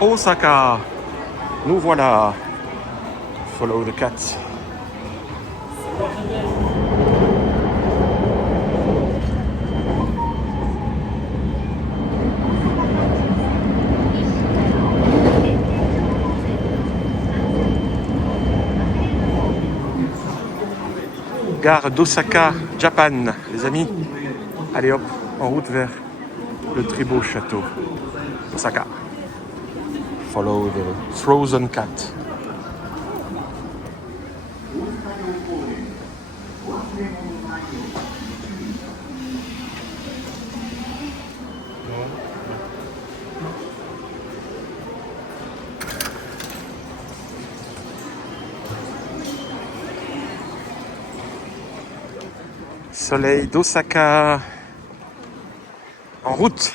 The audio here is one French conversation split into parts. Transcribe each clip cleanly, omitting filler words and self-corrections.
Osaka. Nous voilà. Follow the cat. Gare d'Osaka, Japan, les amis. Allez hop, en route vers le très beau château Osaka. Follow the frozen cat. Soleil d'Osaka. En route.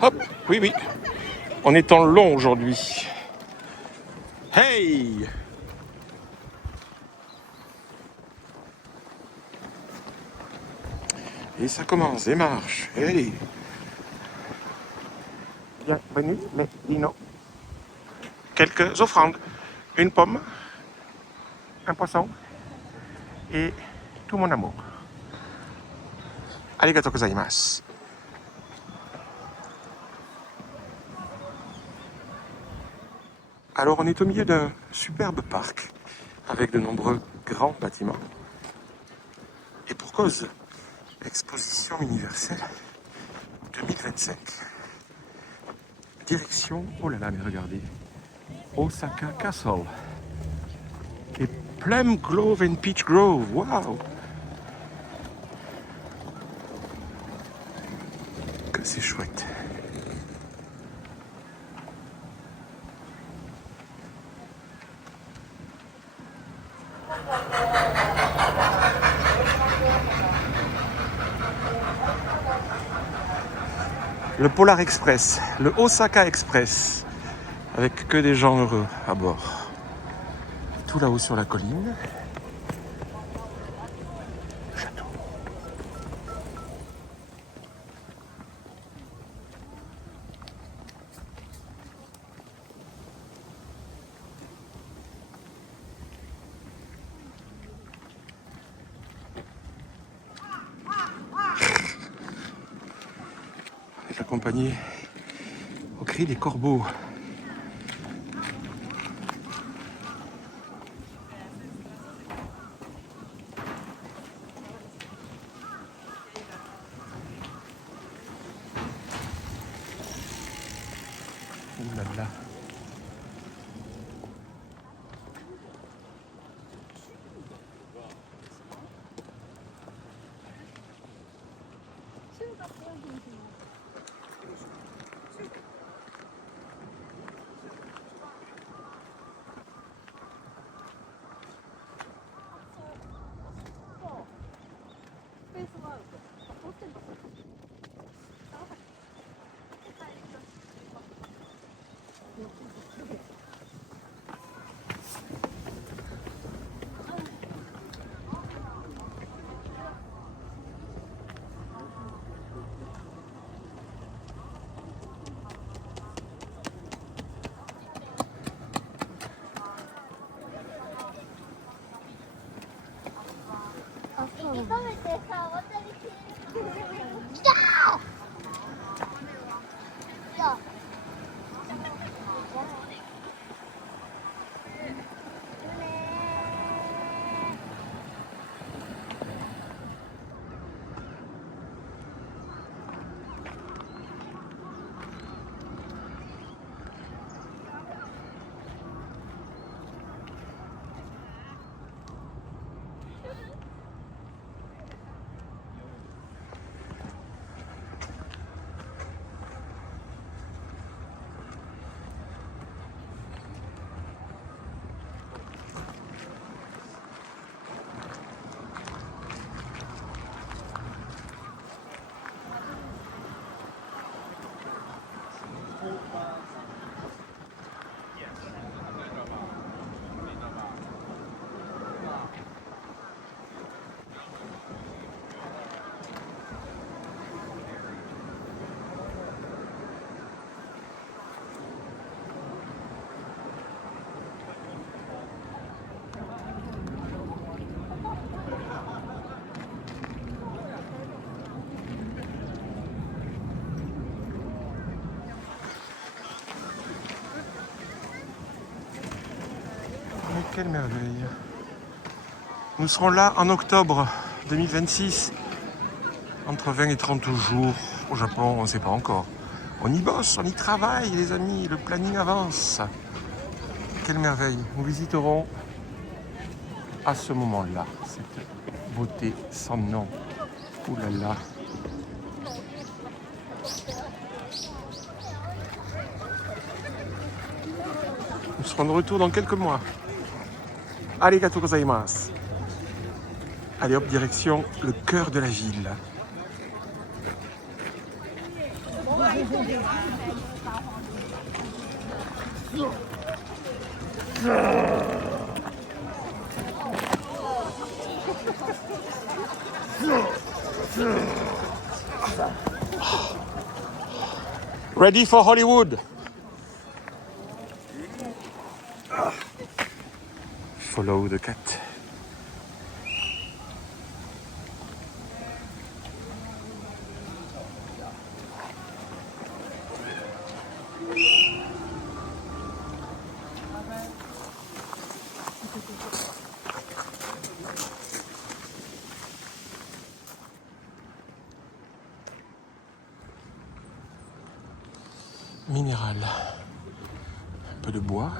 Hop, oui, oui. On est en long aujourd'hui. Hey! Et ça commence, et marche. Et allez. Bienvenue, mais Dino. Quelques offrandes. Une pomme, un poisson et tout mon amour. Arigatou gozaimasu. Alors on est au milieu d'un superbe parc avec de nombreux grands bâtiments. Et pour cause, exposition universelle 2025. Direction, oh là là, mais regardez, Osaka Castle. Et Plum Grove and Peach Grove, waouh! Que c'est chouette. Le Polar Express, le Osaka Express, avec que des gens heureux à bord. Tout là-haut sur la colline, le château. On est accompagné au cri des corbeaux. Ouh là là. Quelle merveille. Nous serons là en octobre 2026. Entre 20 et 30 jours au Japon, on ne sait pas encore. On y bosse, on y travaille les amis, le planning avance. Quelle merveille. Nous visiterons à ce moment-là cette beauté sans nom. Ouh là là. Nous serons de retour dans quelques mois. Arigatou gozaimasu. Allez hop, direction le cœur de la ville. Ready for Hollywood. Follow the cat. Minéral. Un peu de bois.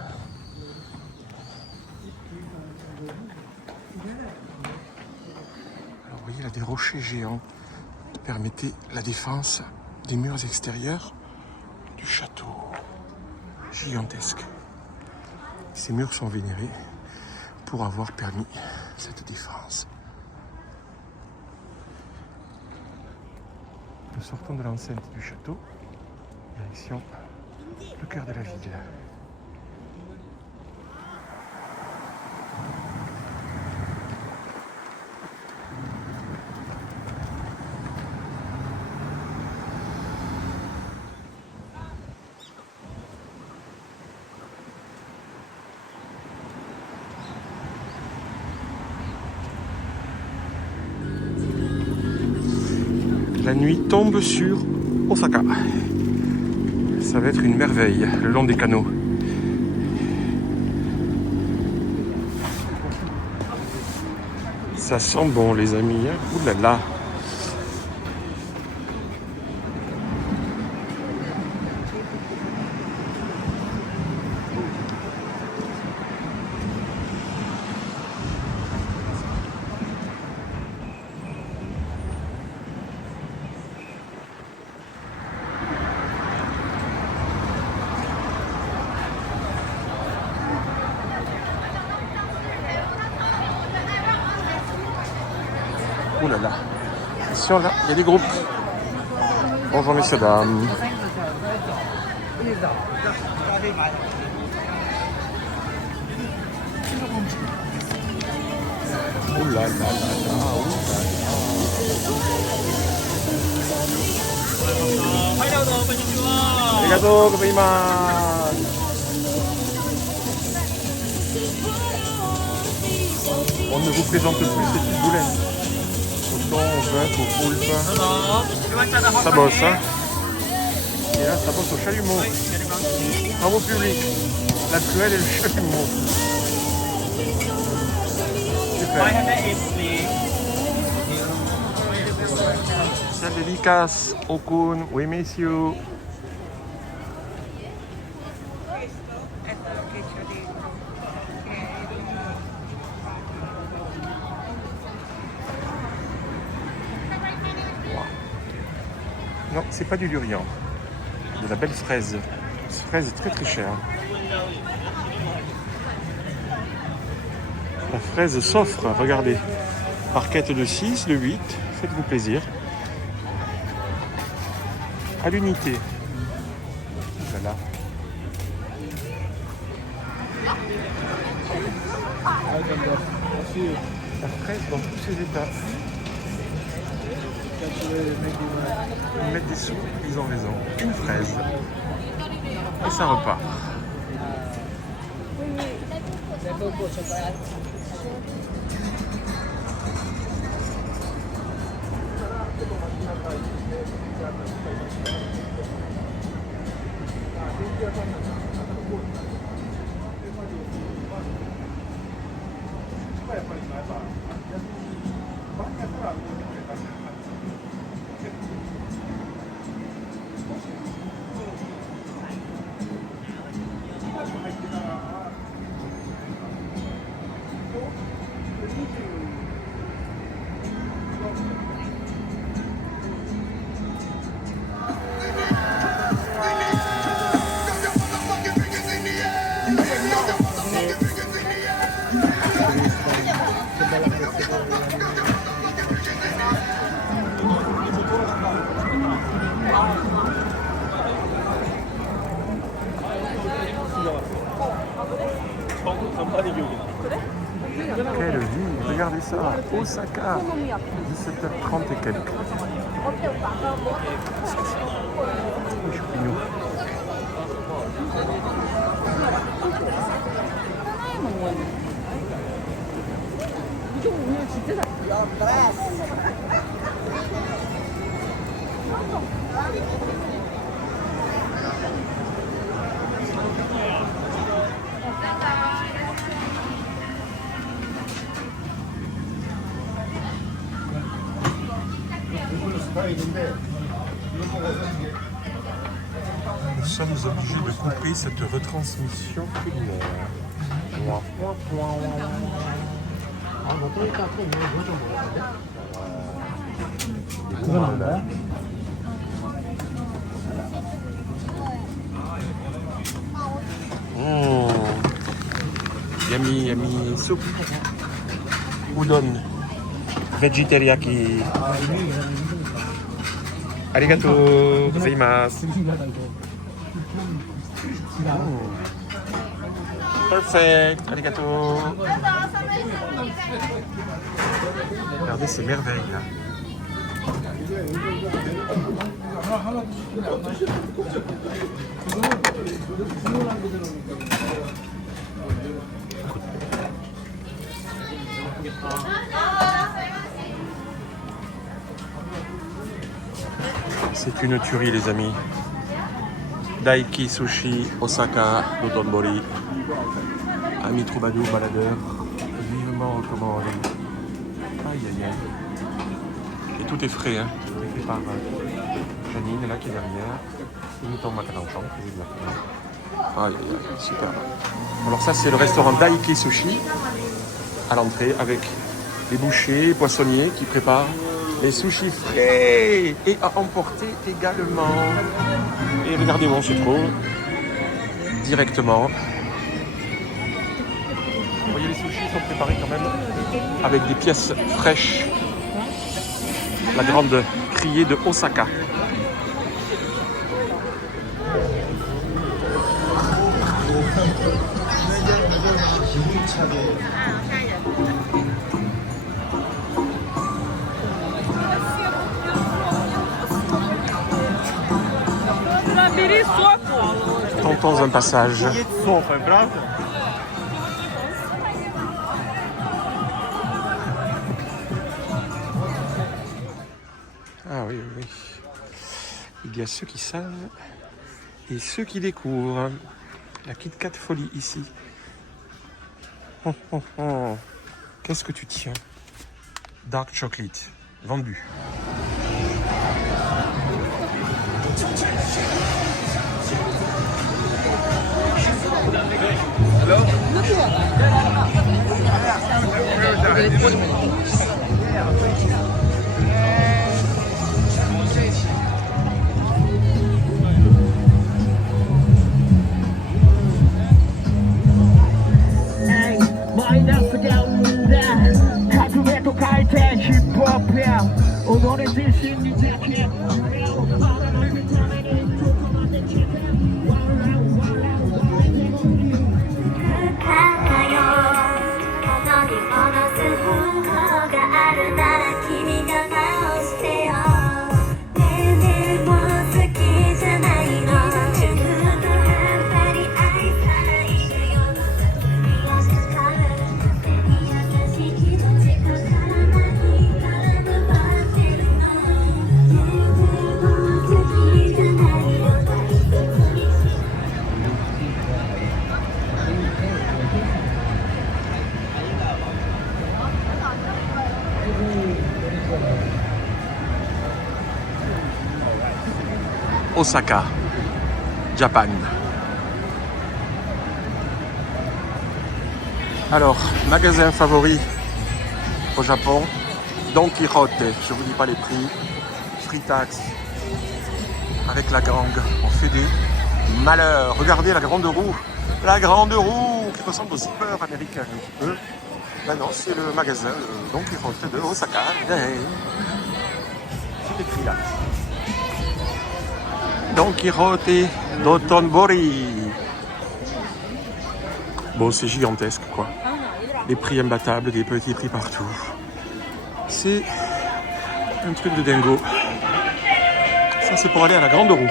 Alors vous voyez là des rochers géants qui permettaient la défense des murs extérieurs du château. Gigantesque. Ces murs sont vénérés pour avoir permis cette défense. Nous sortons de l'enceinte du château, direction le cœur de la ville. La nuit tombe sur Osaka. Ça va être une merveille le long des canaux. Ça sent bon les amis. Ouh là là. Ouh là là. Attention là, il y a des groupes. Bonjour messieurs dames. Ouh là là là là. Arigatou gozaimasu. On ne vous présente plus ces petites boulettes. Au bœuf, au poulpe. Ça bosse, hein. Et là, ça bosse au chalumeau. Bravo public. La truelle et le chalumeau. Super. Spécial dédicace, Okun, we miss you. Non, c'est pas du durian. De la belle fraise. Cette fraise est très très chère. La fraise s'offre, regardez. Barquette de 6, de 8. Faites-vous plaisir. À l'unité. Voilà. La fraise dans tous ses états. Ils mettent des sous, ils ont raison. Une fraise. Et ça repart. Quelle ville, regardez ça, Osaka, 17h30 et quelques. Les champignons. Nous sommes obligés de couper cette retransmission culinaire. Yummy, yummy soup. Udon. Vegetariaki. Arigato gozaimasu. Perfect. Arigato. Regardez ces merveilles là. C'est une tuerie les amis. Daiki Sushi, Osaka, Dotonbori. Ami troubadour, baladeur, vivement recommandé. Aïe aïe aïe. Et tout est frais, hein. Tout est fait par Janine, là qui est derrière. Et nous tombons maintenant ensemble. Aïe aïe aïe, super. Alors ça c'est le restaurant Daiki Sushi, à l'entrée, avec les bouchers, les poissonniers qui préparent les sushis frais et à emporter également. Et regardez où on se trouve, directement. Vous voyez, les sushis sont préparés quand même avec des pièces fraîches. La grande criée de Osaka. Tentons un passage. Ah oui, oui, oui. Il y a ceux qui savent et ceux qui découvrent. La Kit Kat folie ici. Oh, oh, oh. Qu'est-ce que tu tiens? Dark chocolate, vendu. Osaka, Japan. Alors, magasin favori au Japon, Don Quijote. Je vous dis pas les prix, free tax, avec la gangue. On fait des malheurs. Regardez la grande roue qui ressemble au zipper américain un petit peu. Ben non, c'est le magasin Don Quijote de Osaka. C'est écrit là. Don Quijote Dotonbori. Bon, c'est gigantesque, quoi. Des prix imbattables, des petits prix partout. C'est un truc de dingo. Ça, c'est pour aller à la Grande Roue.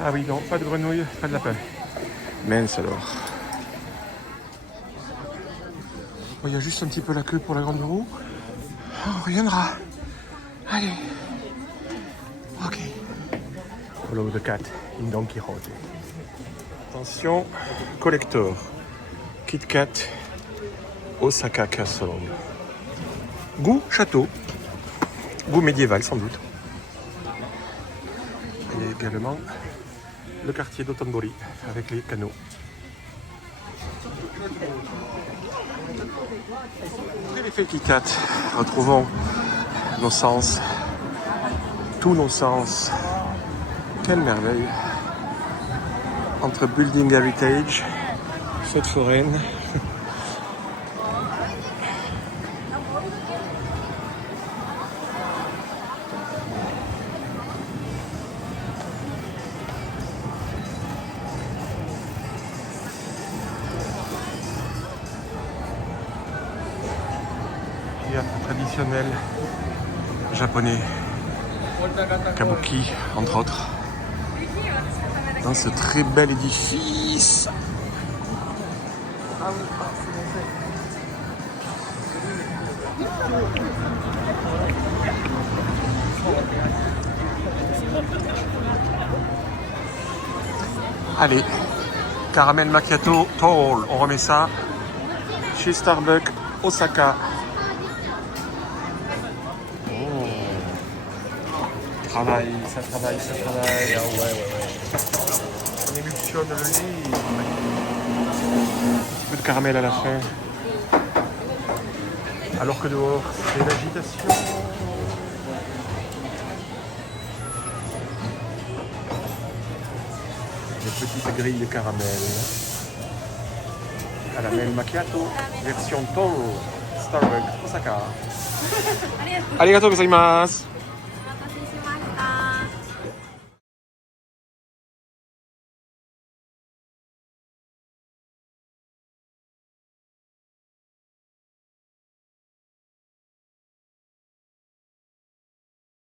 Ah oui, non, pas de grenouille, pas de lapin. Mince alors. Il y a juste un petit peu la queue pour la Grande Roue. On reviendra. Allez. Ok. Follow the cat in Don Quixote. Attention, collector. Kit Kat, Osaka Castle. Goût château. Goût médiéval sans doute. Et également le quartier d'Otonbori avec les canaux. Après l'effet Kit Kat, retrouvons nos sens, tous nos sens. Quelle merveille! Entre Building Heritage, fête foraine. Traditionnel japonais, kabuki entre autres, dans ce très bel édifice. Allez, caramel macchiato tall, on remet ça chez Starbucks Osaka. Travaille, ça travaille, ça travaille. Ah ouais. On émulsionne le lait. Un petit peu de caramel à la fin. Alors que dehors, c'est l'agitation. Des petites grilles de caramel. Caramel macchiato, version Toro, Starbucks Osaka. Arigatou gozaimasu.